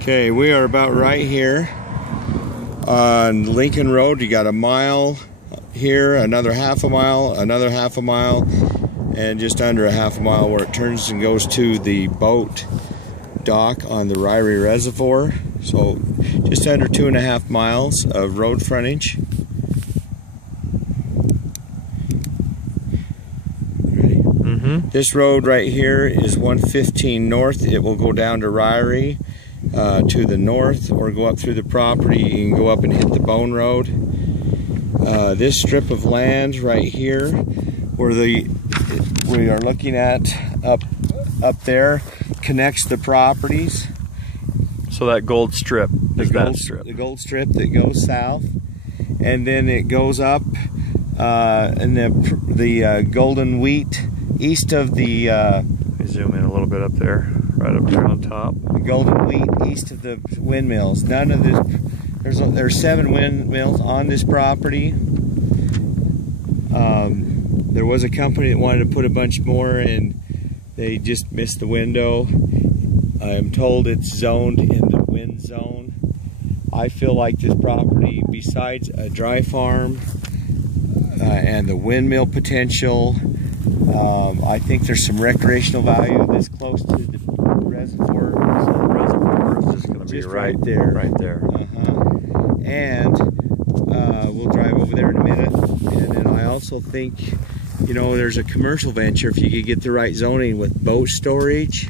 Okay, we are about right here on Lincoln Road. You got a mile here, another half a mile, another half a mile, and just under a half a mile where it turns and goes to the boat dock on the Ryrie Reservoir. So just under 2.5 miles of road frontage. Ready? Mm-hmm. This road right here is 115 north. It will go down to Ryrie to the north, or go up through the property. You can go up and hit the Bone Road. This strip of land right here, where we are looking at up there, connects the properties. So that gold strip the gold strip that goes south, and then it goes up, and the golden wheat east of the. Let me zoom in a little bit up there, right up there on top. The golden wheat east of the windmills. None of this. There's 7 windmills on this property. There was a company that wanted to put a bunch more, and they just missed the window. I'm told it's zoned in the wind zone. I feel like this property, besides a dry farm and the windmill potential, I think there's some recreational value this close to the reservoir. So the reservoir is just going to be right there. Right there. And we'll drive over there in a minute. And then I also think, you know, there's a commercial venture if you could get the right zoning with boat storage.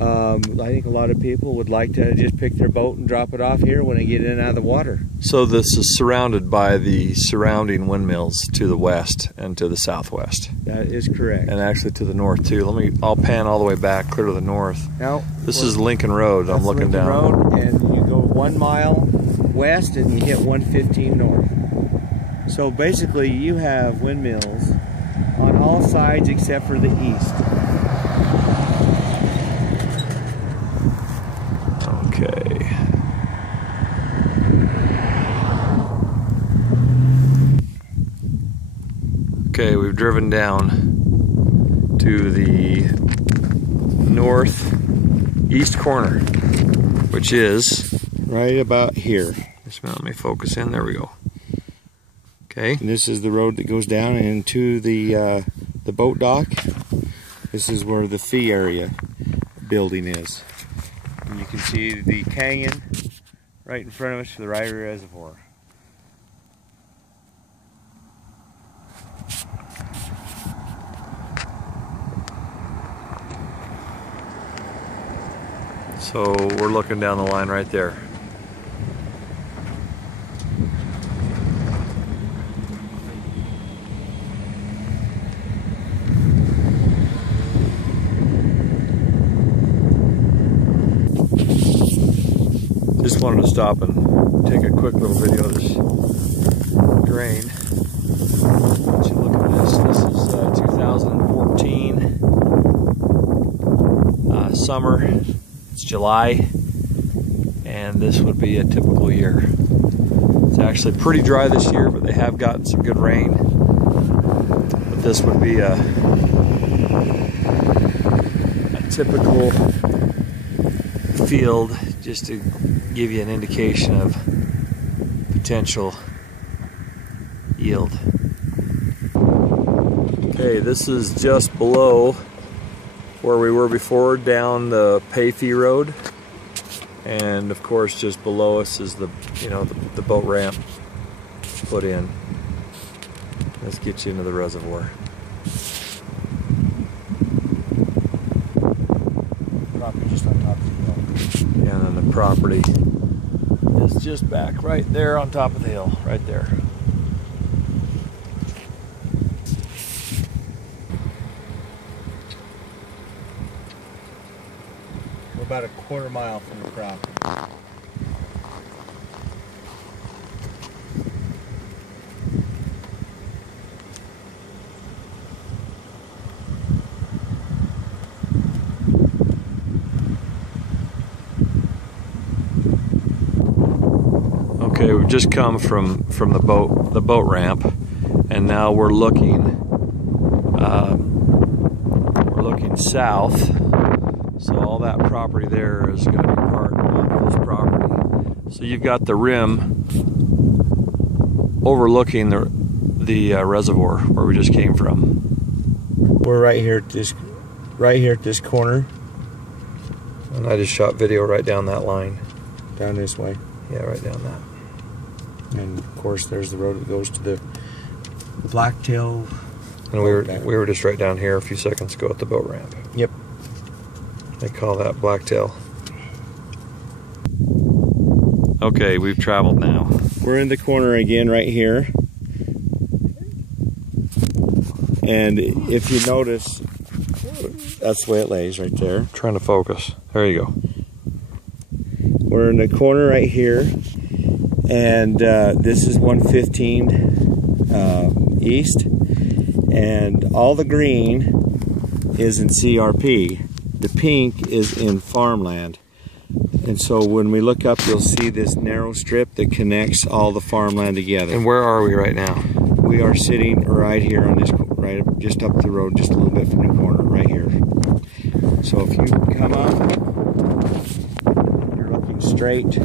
I think a lot of people would like to just pick their boat and drop it off here when they get in and out of the water. So this is surrounded by the surrounding windmills to the west and to the southwest. That is correct. And actually to the north too. I'll pan all the way back, clear to the north. Now, this is Lincoln Road. I'm looking down. Road, and you go 1 mile west and you hit 115 north. So basically you have windmills on all sides except for the east. Okay. Okay, we've driven down to the northeast corner, which is right about here. Just let me focus in. There we go. Okay. And this is the road that goes down into the boat dock. This is where the fee area building is. And you can see the canyon right in front of us for the Ryrie Reservoir. So we're looking down the line right there. Just wanted to stop and take a quick little video of this grain. Let you look at this. This is 2014 summer. It's July, and this would be a typical year. It's actually pretty dry this year, but they have gotten some good rain. But this would be a typical field, just to give you an indication of potential yield. Okay, this is just below where we were before, down the pay fee road, and of course just below us is the the boat ramp put in. Let's get you into the reservoir. Property just on top of the hill. And then the property is just back right there on top of the hill, right there. We're about a 1/4 mile from the property. Okay, we've just come from the boat ramp, and now we're looking south. So all that property there is going to be part of this property. So you've got the rim overlooking the reservoir where we just came from. We're right here at this corner. And I just shot video right down that line. Down this way. Yeah, right down that. And of course there's the road that goes to the Blacktail. And we were just right down here a few seconds ago at the boat ramp. Yep. They call that Blacktail. Okay, we've traveled now. We're in the corner again right here. And if you notice, that's the way it lays right there. Trying to focus. There you go. We're in the corner right here. And this is 115 East. And all the green is in CRP. The pink is in farmland. And so when we look up, you'll see this narrow strip that connects all the farmland together. And where are we right now? We are sitting right here on this, right just up the road, just a little bit from the corner, right here. So if you come up, you're looking straight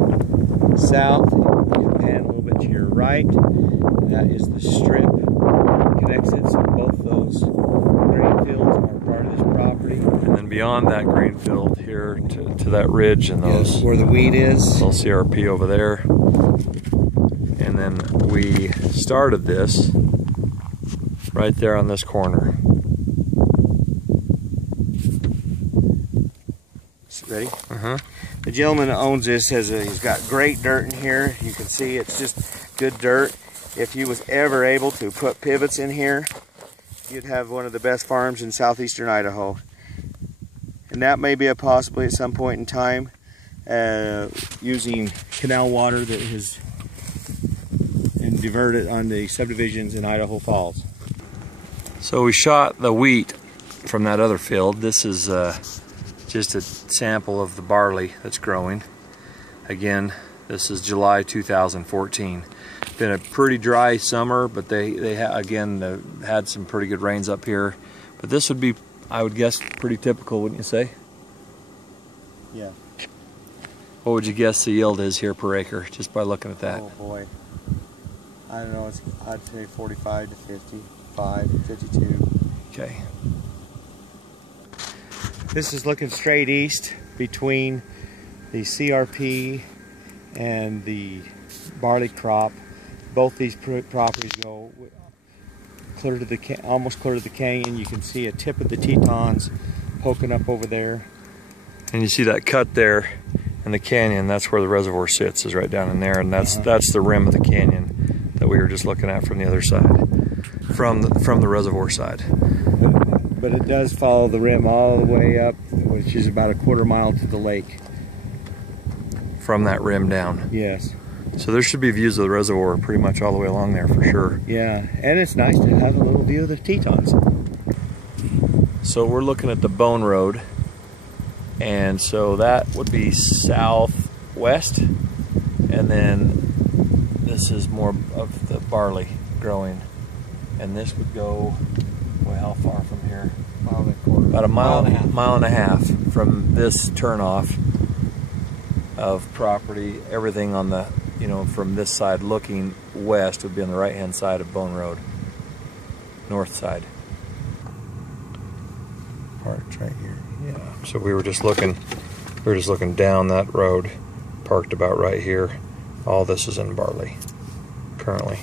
south, you pan a little bit to your right, and that is the strip that connects it. So both those grain fields are part of this property. And then beyond that grain field here to that ridge and those, yes, where the wheat is. Little CRP over there. And then we started this right there on this corner. Ready? Uh-huh. The gentleman that owns this he's got great dirt in here. You can see it's just good dirt. If he was ever able to put pivots in here, you'd have one of the best farms in southeastern Idaho. And that may be a possibility at some point in time, using canal water that is and divert it on the subdivisions in Idaho Falls. So we shot the wheat from that other field. This is just a sample of the barley that's growing. Again, this is July 2014. Been a pretty dry summer, but they had some pretty good rains up here. But this would be, I would guess, pretty typical, wouldn't you say? Yeah. What would you guess the yield is here per acre, just by looking at that? Oh boy. I don't know, I'd say 45 to 55, 52. Okay. This is looking straight east between the CRP and the barley crop. Both these properties go clear to the almost clear to the canyon. You can see a tip of the Tetons poking up over there. And you see that cut there in the canyon. That's where the reservoir sits, is right down in there, and that's the rim of the canyon that we were just looking at from the other side, from the reservoir side. But it does follow the rim all the way up, which is about a quarter mile to the lake. From that rim down. Yes. So there should be views of the reservoir pretty much all the way along there for sure. Yeah, and it's nice to have a little view of the Tetons. So we're looking at the Bone Road, and so that would be southwest, and then this is more of the barley growing, and this would go, boy, how far from here? About a mile and a half from this turnoff of property. Everything on the, from this side looking west would be on the right hand side of Bone Road, north side. Parked right here. Yeah. So we were just looking down that road, parked about right here. All this is in barley currently.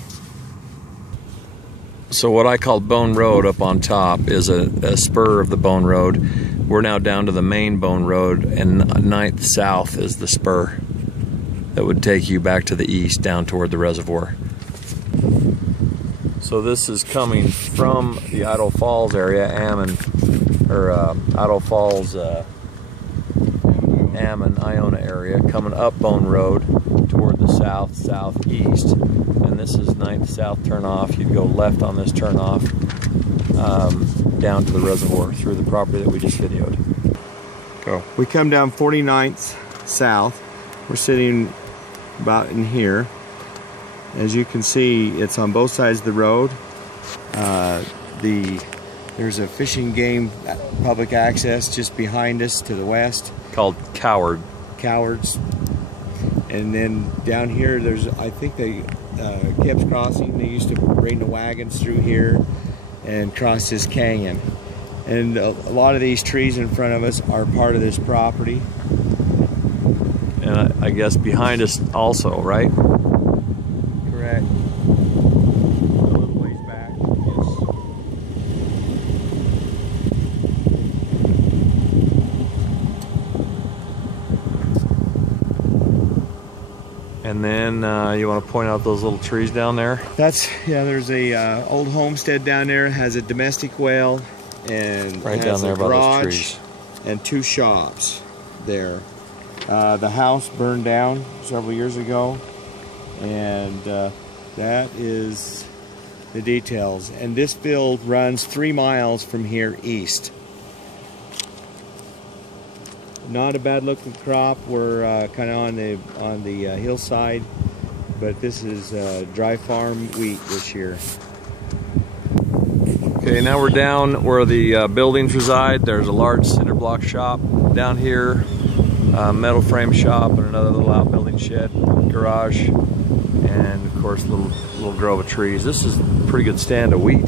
So what I call Bone Road up on top is a spur of the Bone Road. We're now down to the main Bone Road, and 9th south is the spur that would take you back to the east down toward the reservoir. So this is coming from the Idaho Falls area, Ammon, or Idaho Falls, Ammon, Iona area, coming up Bone Road toward the southeast. And this is 9th south turnoff. You'd go left on this turnoff down to the reservoir through the property that we just videoed. Go. We come down 49th south. We're sitting about in here. As you can see, it's on both sides of the road. There's a fishing game public access just behind us to the west. Called Cowards. And then down here, there's, I think they Gibbs Crossing, they used to bring the wagons through here and cross this canyon. And a lot of these trees in front of us are part of this property. And I guess behind us also, right? Correct. A little ways back, yes. And then you want to point out those little trees down there? That's, yeah, there's a old homestead down there, has a domestic well, and right has down there a by garage those trees. and 2 shops there. The house burned down several years ago, and that is the details. And this field runs 3 miles from here east. Not a bad looking crop. We're kind of on the hillside, but this is dry farm wheat this year. Okay, now we're down where the buildings reside. There's a large cinder block shop down here, metal frame shop, and another little outbuilding shed, garage, and of course a little grove of trees. This is a pretty good stand of wheat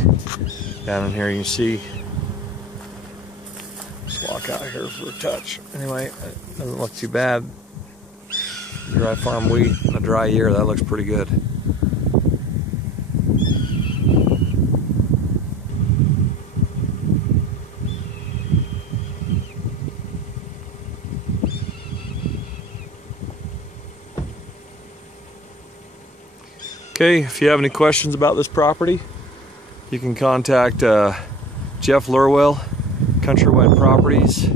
down in here. You can see. Just walk out here for a touch. Anyway, it doesn't look too bad. Dry farm wheat in a dry year, that looks pretty good. Okay, if you have any questions about this property, you can contact Jeff Lurwell, Countrywide Properties,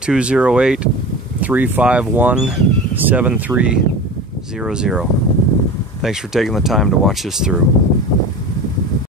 208-351-7300. Thanks for taking the time to watch this through.